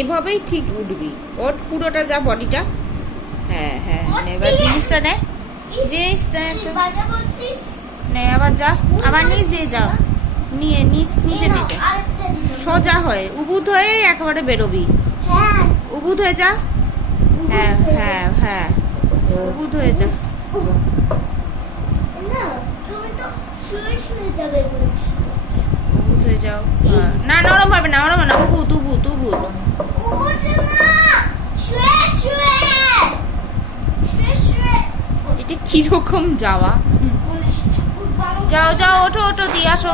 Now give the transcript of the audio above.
এভাবেই ঠিক উঠবি। ওর পুরোটা যা বডিটা। হ্যাঁ হ্যাঁ, এবার জিনিসটা নে, জিনিসটা নে, আবার যা, আবার নিচে যাও, নিয়ে নিচে নিয়ে যা, সোজা হয়ে উবুধ হয়ে একেবারে বেরোবি। উবুধ হয়ে যা। হ্যাঁ হ্যাঁ হ্যাঁ, উবুধ হয়ে যা। উবুধ হয়ে যাও। না, নরম হবে না, নরম হবে না, উবুধ উবুধ উবুধ। এটা কিরকম যাওয়া? যাও যাও, ওঠো ওঠো, দিয়ে আসো।